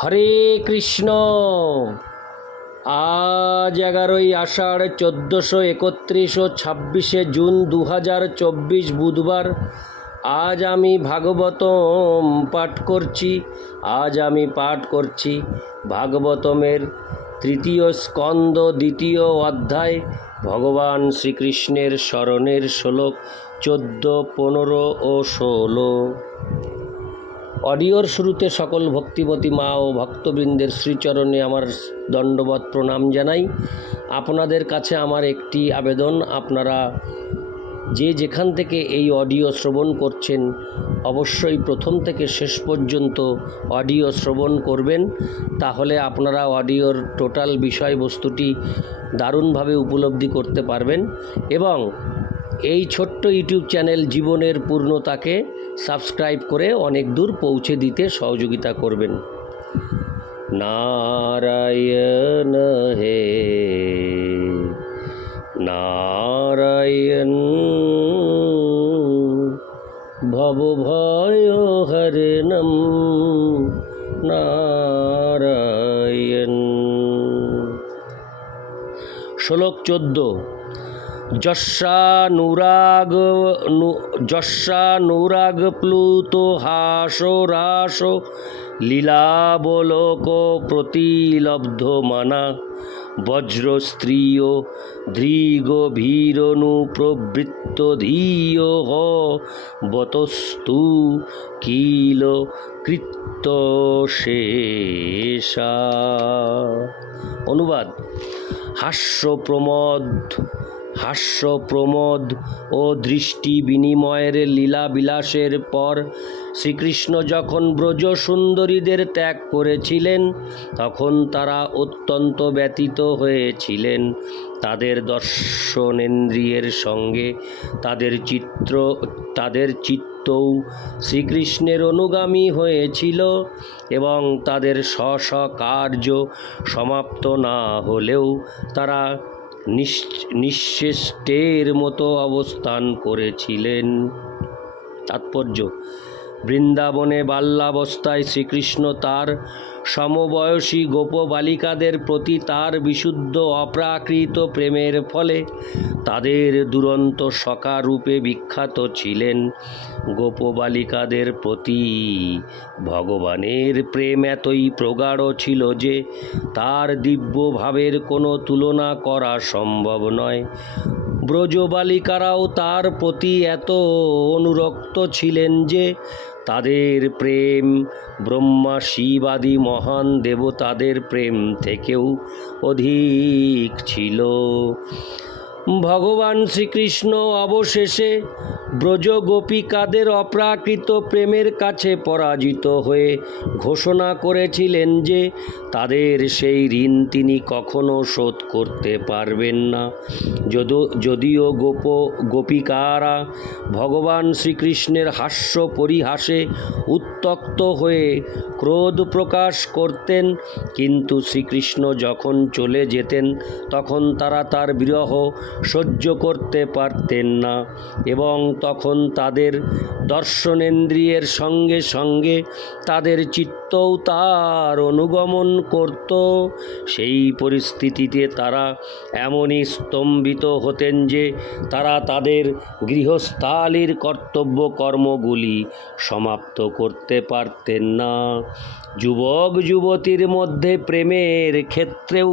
হরে কৃষ্ণ। আজ এগারোই আষাঢ় চোদ্দোশো একত্রিশ ও ছাব্বিশে জুন দু হাজার চব্বিশ বুধবার আজ আমি ভাগবতম পাঠ করছি। আজ আমি পাঠ করছি ভাগবতমের তৃতীয় স্কন্দ দ্বিতীয় অধ্যায়। ভগবান শ্রীকৃষ্ণের স্মরণের শ্লোক চোদ্দ, পনেরো ও ষোলো। অডিওর শুরুতে সকল ভক্তিবতী মা ও ভক্তবৃন্দের শ্রীচরণে আমার দণ্ডবত প্রণাম জানাই। আপনাদের কাছে আমার একটি আবেদন, আপনারা যে যেখান থেকে এই অডিও শ্রবণ করছেন, অবশ্যই প্রথম থেকে শেষ পর্যন্ত অডিও শ্রবণ করবেন। তাহলে আপনারা অডিওর টোটাল বিষয়বস্তুটি দারুণভাবে উপলব্ধি করতে পারবেন এবং এই ছোট্ট ইউটিউব চ্যানেল জীবনের পূর্ণতাকে সাবস্ক্রাইব করে অনেক দূর পৌঁছে দিতে সহযোগিতা করবেন। নারায়ণ হে, নারায়ণ, ভব ভয় হরণম, নারায়ণ। শ্লোক চোদ্দ। যস্যানুরাগ যস্যানুরাগ প্লুত হাস রাস, লীলাবলোক প্রতিলব্ধ মানা বজ্র স্ত্রিয় ধৃগভীরনু প্রবৃত্ত ধীয় হ, বতস্তু কিল কৃত্ত শেষা। অনুবাদ হাস্য প্রমোদ হাস্য প্রমোদ ও দৃষ্টি বিনিময়ের লীলা বিলাসের পর শ্রীকৃষ্ণ যখন ব্রজ সুন্দরীদের ত্যাগ করেছিলেন, তখন তারা অত্যন্ত ব্যতীত হয়েছিলেন। তাদের দর্শনেন্দ্রিয়ের সঙ্গে তাদের চিত্র, তাদের চিত্তও শ্রীকৃষ্ণের অনুগামী হয়েছিল এবং তাদের স্ব কার্য সমাপ্ত না হলেও তারা নিশ- নিঃশেষ্টের মতো অবস্থান করেছিলেন। তাৎপর্য বৃন্দাবনে বাল্যাবস্থায় শ্রীকৃষ্ণ তার সমবয়সী গোপ বালিকাদের প্রতি তার বিশুদ্ধ অপ্রাকৃত প্রেমের ফলে তাদের দুরন্ত সখা রূপে বিখ্যাত ছিলেন গোপ বালিকাদের প্রতি। ভগবানের প্রেম এতই প্রগাঢ় ছিল যে তার দিব্য ভাবের কোনো তুলনা করা সম্ভব নয়। ব্রজবালিকারাও তার প্রতি এত অনুরক্ত ছিলেন যে তাদের প্রেম ব্রহ্মা শিব আদি মহান দেবতাদের প্রেম থেকেও অধিক ছিল। ভগবান শ্রীকৃষ্ণ অবশেষে ব্রজ গোপিকাদের অপ্রাকৃত প্রেমের কাছে পরাজিত হয়ে ঘোষণা করেছিলেন যে তাদের সেই ঋণ তিনি কখনো শোধ করতে পারবেন না। যদিও গোপ, গোপিকারা ভগবান শ্রীকৃষ্ণের হাস্য পরিহাসে উত্তক্ত হয়ে ক্রোধ প্রকাশ করতেন, কিন্তু শ্রীকৃষ্ণ যখন চলে যেতেন, তখন তারা তার বিরহ সহ্য করতে পারতেন না এবং তখন তাদের দর্শনেন্দ্রিয়ের সঙ্গে সঙ্গে তাদের চিত্তও তার অনুগমন করত। সেই পরিস্থিতিতে তারা এমনই স্তম্ভিত হতেন যে তারা তাদের গৃহস্থালির কর্তব্য কর্মগুলি সমাপ্ত করতে পারতেন না। যুবক যুবতীর মধ্যে প্রেমের ক্ষেত্রেও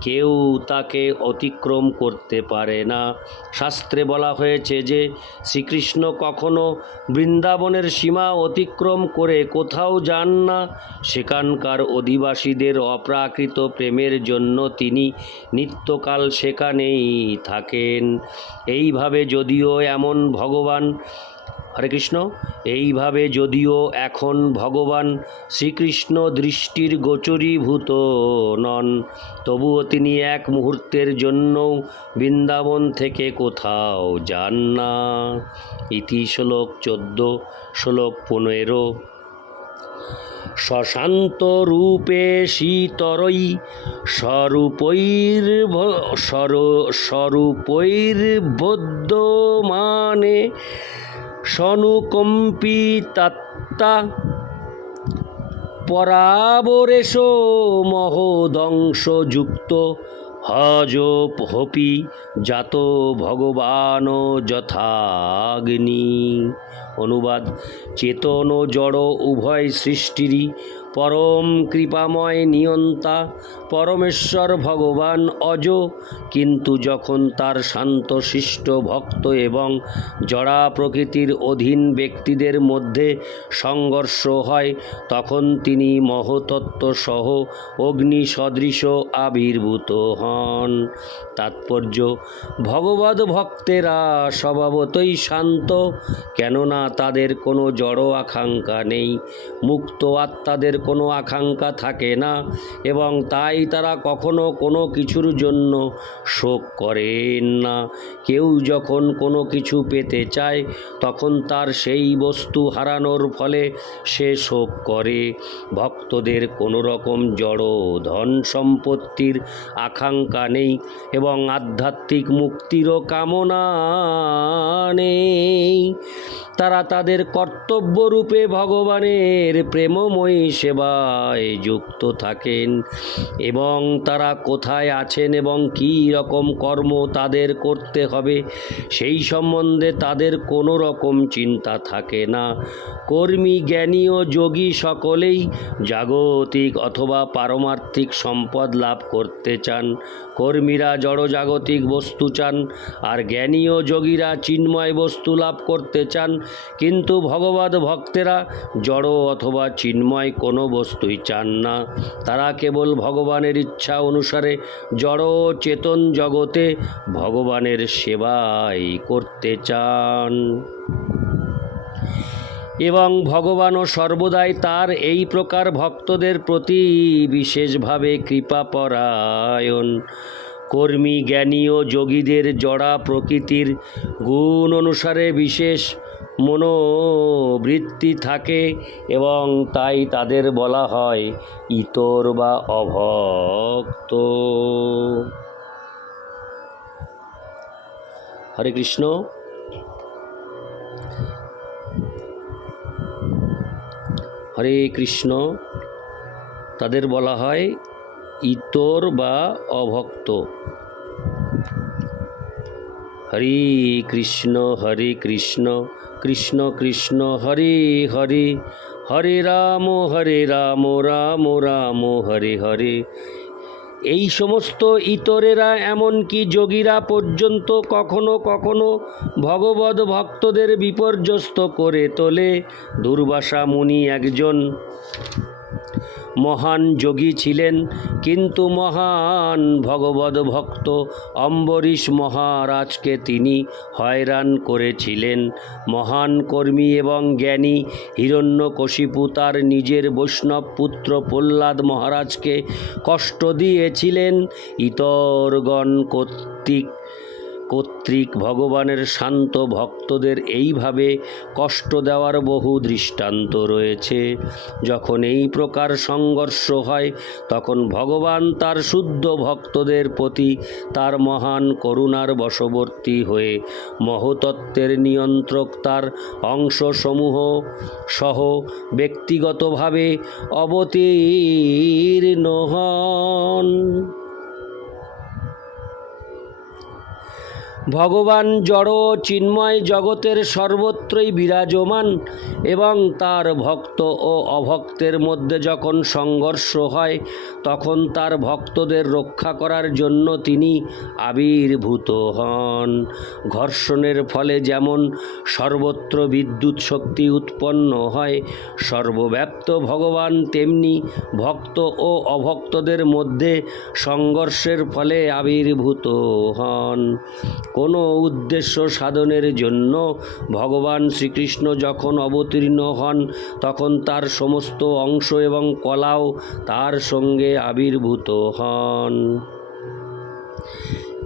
কেউ তাকে অতিক্রম করতে পারে না। শাস্ত্রে বলা হয়েছে যে, শ্রীকৃষ্ণ কখনো বৃন্দাবনের সীমা অতিক্রম করে কোথাও যান না। সেখানকার অধিবাসীদের অপ্রাকৃত প্রেমের জন্য তিনি নিত্যকাল সেখানেই থাকেন। এইভাবে যদিও এমন ভগবান হরে কৃষ্ণ। এইভাবে যদিও এখন ভগবান শ্রীকৃষ্ণ দৃষ্টির গোচরীভূত নন, তবুও তিনি এক মুহূর্তের জন্যও বৃন্দাবন থেকে কোথাও যান না। ইতি শ্লোক চোদ্দ, শ্লোক পনেরো। শশান্ত রূপে শীতরই স্বরূপৈর স্বরূপৈর বদ্যমানে সনুকম্পিতাত্তা পরাবরেশ মহদংশযুক্ত হজ হপি জাত ভগবান যথাগ্নি। অনুবাদ চেতন জড় উভয় সৃষ্টিরই পরম কৃপাময় নিয়ন্তা, পরমেশ্বর ভগবান অজ। কিন্তু যখন তার শান্তশিষ্ট ভক্ত এবং জড়া প্রকৃতির অধীন ব্যক্তিদের মধ্যে সংঘর্ষ হয়, তখন তিনি মহতত্ত্ব সহ অগ্নি সদৃশ আবির্ভূত হন। তাৎপর্য, ভগবদ ভক্তেরা স্বভাবতই শান্ত, কেননা তাদের কোনো জড় আকাঙ্ক্ষা নেই। মুক্ত আত্মাদের কোনো আকাঙ্ক্ষা থাকে না এবং তাই তারা কখনো কোনো কিছুর জন্য শোক করেন না। কেউ যখন কোনো কিছু পেতে চায়, তখন তার সেই বস্তু হারানোর ফলে সে শোক করে। ভক্তদের কোনো রকম জড় ধন সম্পত্তির আকাঙ্ক্ষা নেই এবং আধ্যাত্মিক মুক্তিরও কামনা নেই। তারা তাদের কর্তব্যরূপে ভগবানের প্রেমময়ী সেবায় যুক্ত থাকেন এবং তারা কোথায় আছেন এবং কী রকম কর্ম তাদের করতে হবে সেই সম্বন্ধে তাদের কোনো রকম চিন্তা থাকে না। কর্মী, জ্ঞানী ও যোগী সকলেই জাগতিক অথবা পারমার্থিক সম্পদ লাভ করতে চান। কর্মীরা জড়জাগতিক বস্তু চান আর জ্ঞানী ও যোগীরা চিন্ময় বস্তু লাভ করতে চান। কিন্তু ভগবত ভক্তেরা জড় অথবা চিন্ময় কোনো বস্তুই চান না। তারা কেবল ভগবানের ইচ্ছা অনুসারে জড় চেতন জগতে ভগবানের সেবাই করতে চান। এবং ভগবানও সর্বদাই তার এই প্রকার ভক্তদের প্রতি বিশেষভাবে কৃপাপরায়ণ। কর্মী, জ্ঞানী ও যোগীদের জড়া প্রকৃতির গুণ অনুসারে বিশেষ মনোবৃত্তি থাকে এবং তাই তাদের বলা হয় ইতর বা অভক্ত। হরে কৃষ্ণ। হরে কৃষ্ণ। তাদের বলা হয় ইতর বা অভক্ত। হরে কৃষ্ণ হরে কৃষ্ণ। কৃষ্ণ কৃষ্ণ হরে হরে হরে রাম হরে রাম রাম রাম, হরে হরে। এই সমস্ত ইতরেরা এমনকি যোগীরা পর্যন্ত কখনো কখনো ভগবত ভক্তদের বিপর্যস্ত করে তোলে। দুর্বাসা মুনি একজন মহান যোগী ছিলেন, কিন্তু মহান ভগবত ভক্ত অম্বরীশ মহারাজকে তিনি হয়রান করেছিলেন। মহান কর্মী এবং জ্ঞানী হিরণ্যকশিপু তার নিজের বৈষ্ণব পুত্র প্রহ্লাদ মহারাজকে কষ্ট দিয়েছিলেন। ইতরগণ কর্তৃক কর্তৃক ভগবানের শান্ত ভক্তদের এইভাবে কষ্ট দেওয়ার বহু দৃষ্টান্ত রয়েছে। যখন এই প্রকার সংঘর্ষ হয়, তখন ভগবান তার শুদ্ধ ভক্তদের প্রতি তার মহান করুণার বশবর্তী হয়ে মহতত্ত্বের নিয়ন্ত্রক তার অংশসমূহ সহ ব্যক্তিগতভাবে অবতীর্ণ হন। ভগবান জড় চিন্ময় জগতের সর্বত্রই বিরাজমান এবং তার ভক্ত ও অভক্তের মধ্যে যখন সংঘর্ষ হয়, তখন তার ভক্তদের রক্ষা করার জন্য তিনি আবির্ভূত হন। ঘর্ষণের ফলে যেমন সর্বত্র বিদ্যুৎ শক্তি উৎপন্ন হয়, সর্বব্যাপ্ত ভগবান, তেমনি ভক্ত ও অভক্তদের মধ্যে সংঘর্ষের ফলে আবির্ভূত হন। কোনো উদ্দেশ্য সাধনের জন্য ভগবান শ্রীকৃষ্ণ যখন অবতীর্ণ হন, তখন তার সমস্ত অংশ এবং কলাও তার সঙ্গে আবির্ভূত হন।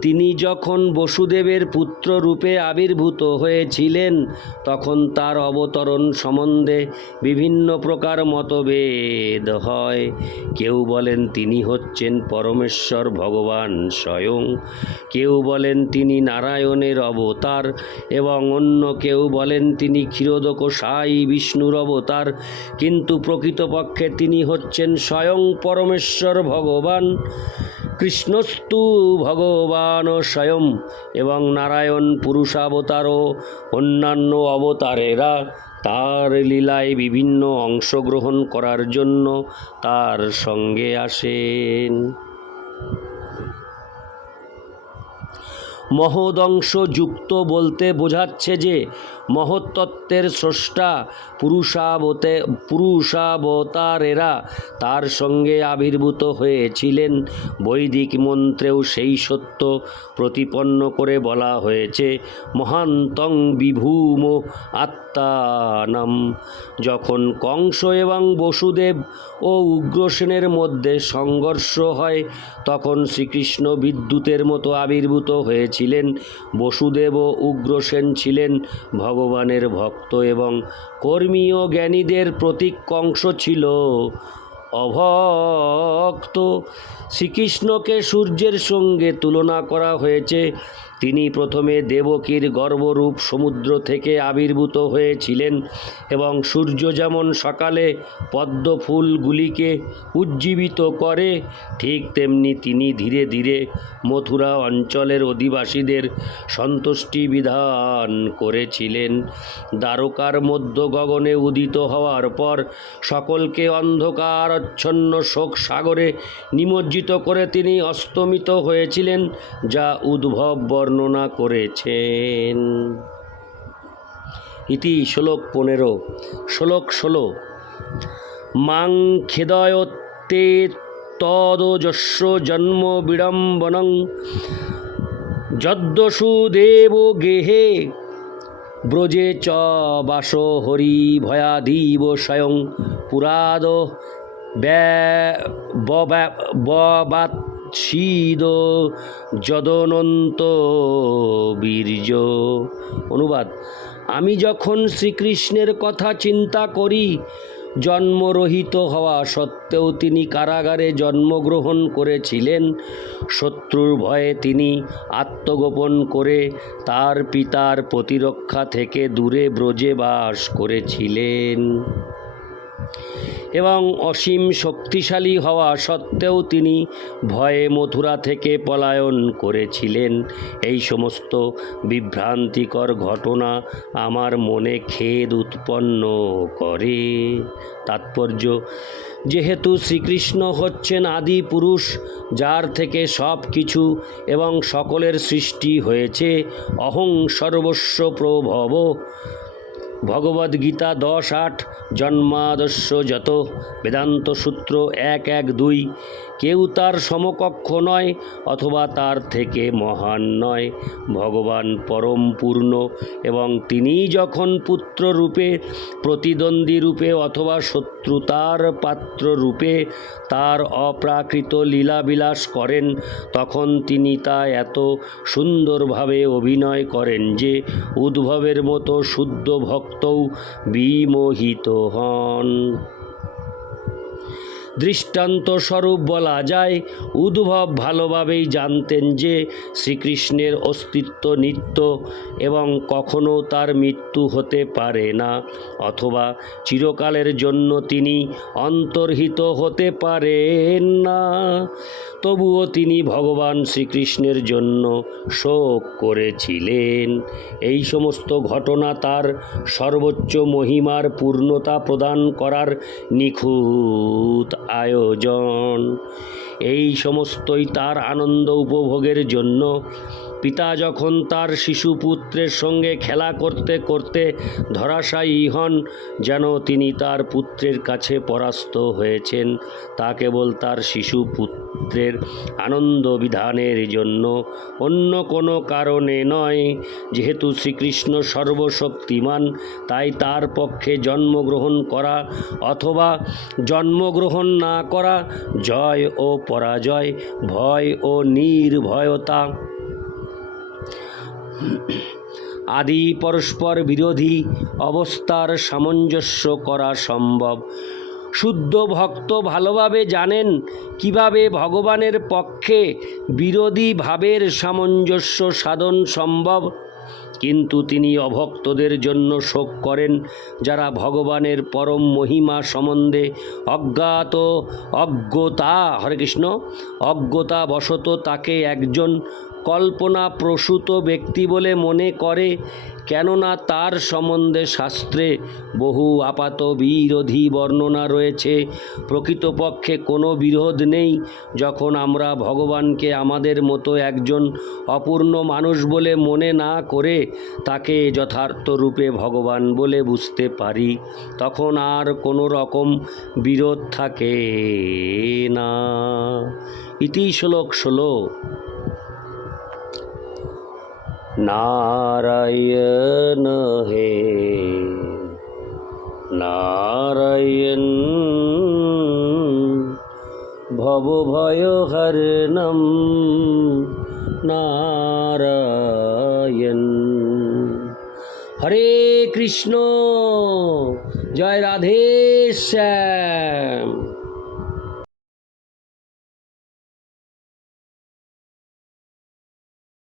তিনি যখন বসুদেবের পুত্র রূপে আবির্ভূত হয়েছিলেন, তখন তার অবতরণ সম্বন্ধে বিভিন্ন প্রকার মতভেদ হয়। কেউ বলেন তিনি হচ্ছেন পরমেশ্বর ভগবান স্বয়ং, কেউ বলেন তিনি নারায়ণের অবতার এবং অন্য কেউ বলেন তিনি ক্ষীরোদক সাই বিষ্ণুর অবতার। কিন্তু প্রকৃতপক্ষে তিনি হচ্ছেন স্বয়ং পরমেশ্বর ভগবান। কৃষ্ণস্তু ভগবান স্বয়ং এবং নারায়ণ পুরুষাবতার ও অন্যান্য অবতারেরা তার লীলায় বিভিন্ন অংশগ্রহণ করার জন্য তার সঙ্গে আসেন। মহদংশ যুক্ত বলতে বোঝাচ্ছে যে মহত্তত্ত্বের স্রষ্টা পুরুষাবতে, পুরুষাবতারেরা তার সঙ্গে আবির্ভূত হয়েছিলেন। বৈদিক মন্ত্রেও সেই সত্য প্রতিপন্ন করে বলা হয়েছে, মহান্তং বিভূম আত্মানাম। যখন কংস এবং বসুদেব ও উগ্রসেনের মধ্যে সংঘর্ষ হয়, তখন শ্রীকৃষ্ণ বিদ্যুতের মতো আবির্ভূত হয়েছিলেন। বসুদেব ও উগ্রসেন ছিলেন ভগবানের ভক্ত এবং কর্মীয় জ্ঞানীদের প্রতীক কংস ছিল। অভক্ত শ্রীকৃষ্ণকে সূর্যের সঙ্গে তুলনা করা হয়েছে। তিনি প্রথমে দেবকীর গর্ভরূপ সমুদ্র থেকে আবির্ভূত হয়েছিলেন এবং সূর্য যেমন সকালে পদ্ম ফুলগুলিকে উজ্জীবিত করে, ঠিক তেমনি তিনি ধীরে ধীরে মথুরা অঞ্চলের অধিবাসীদের সন্তুষ্টি বিধান করেছিলেন। দ্বারকার মধ্য গগনে উদিত হওয়ার পর সকলকে অন্ধকারচ্ছন্ন শোক সাগরে নিমজ্জিত করে তিনি অস্তমিত হয়েছিলেন, যা উদ্ভব বর্ণনা করেছেন। ইতি শ্লোক পনেরো। শ্লোক ষোলো। মাং খেদয়তে তদোজস্ব জন্ম বিড়ম্বনং যদ্দসুদেব গেহে ব্রজে চ বাস হরি ভয়াধীব স্বয়ং পুরাদ ববাৎসিদ যদনন্ত বীর্য। অনুবাদ, আমি যখন শ্রীকৃষ্ণের কথা চিন্তা করি, জন্মরহিত হওয়া সত্ত্বেও তিনি কারাগারে জন্মগ্রহণ করেছিলেন। শত্রুর ভয়ে তিনি আত্মগোপন করে তার পিতার প্রতিরক্ষা থেকে দূরে ব্রজে বাস করেছিলেন। এবং অসীম শক্তিশালী হওয়া সত্ত্বেও তিনি ভয়ে মথুরা থেকে পলায়ন করেছিলেন। এই সমস্ত বিভ্রান্তিকর ঘটনা আমার মনে খেদ উৎপন্ন করে। তাৎপর্য, যেহেতু শ্রীকৃষ্ণ হচ্ছেন আদি পুরুষ, যার থেকে সব কিছু এবং সকলের সৃষ্টি হয়েছে, অহং সর্বস্ব প্রভব। ভগবদ্গীতা দশ আট জন্মাদস্য যত বেদান্ত সূত্র এক এক দুই কেউ তার সমকক্ষ নয়, অথবা তার থেকে মহান নয়। ভগবান পরম পূর্ণ, এবং তিনি যখন পুত্র রূপে প্রতিদ্বন্দ্বী রূপে অথবা শত্রুতার পাত্র রূপে তার অপ্রাকৃত লীলাবিলাস করেন, তখন তিনি তা এত সুন্দরভাবে অভিনয় করেন যে উদ্ভবের মতো শুদ্ধ ভক্তও বিমোহিত হন। দৃষ্টান্ত স্বরূপ বলা যায়। উদ্ভব ভালোভাবেই জানতেন যে শ্রীকৃষ্ণের অস্তিত্ব নিত্য এবং কখনো তার মৃত্যু হতে পারে না, অথবা চিরকালের জন্য তিনি অন্তর্হিত হতে পারেন না। তবুও তিনি ভগবান শ্রীকৃষ্ণের জন্য শোক করেছিলেন। এই সমস্ত ঘটনা তার সর্বোচ্চ মহিমার পূর্ণতা প্রদান করার নিখুঁত আয়োজন। এই সমস্তই তার আনন্দ উপভোগের জন্য পিতা যখন তার শিশুপুত্রের সঙ্গে খেলা করতে করতে ধরাশায়ী হন, যেন তিনি তার পুত্রের কাছে পরাস্ত হয়েছেন, তা কেবল তার শিশু পুত্রের আনন্দ বিধানের জন্য। অন্য কোনো কারণে নয়, যেহেতু শ্রীকৃষ্ণ সর্বশক্তিমান, তাই তার পক্ষে জন্মগ্রহণ করা অথবা জন্মগ্রহণ না করা জয় ও পরাজয়, ভয় ও নির্ভয়তা আদি পরস্পর বিরোধী অবস্থার সামঞ্জস্য করা সম্ভব। শুদ্ধ ভক্ত ভালোভাবে জানেন কীভাবে ভগবানের পক্ষে বিরোধী ভাবের সামঞ্জস্য সাধন সম্ভব। কিন্তু তিনি অভক্তদের জন্য শোক করেন, যারা ভগবানের পরম মহিমা সম্বন্ধে অজ্ঞাত, অজ্ঞতা, হরে কৃষ্ণ, অজ্ঞতা বশত তাকে একজন কল্পনা প্রসূত ব্যক্তি বলে মনে করে, কেননা তার সম্বন্ধে শাস্ত্রে বহু আপাত বিরোধী বর্ণনা রয়েছে। প্রকৃতপক্ষে কোনো বিরোধ নেই যখন আমরা ভগবানকে আমাদের মতো একজন অপূর্ণ মানুষ বলে মনে না করে তাকে যথার্থ রূপে ভগবান বলে বুঝতে পারি, তখন আর কোনো রকম বিরোধ থাকে না। ইতি শ্লোক ষোলো। নারায়ণ ভব ভয় হরণম। নারায়ণ। হরে কৃষ্ণ জয় রাধে শ্যাম।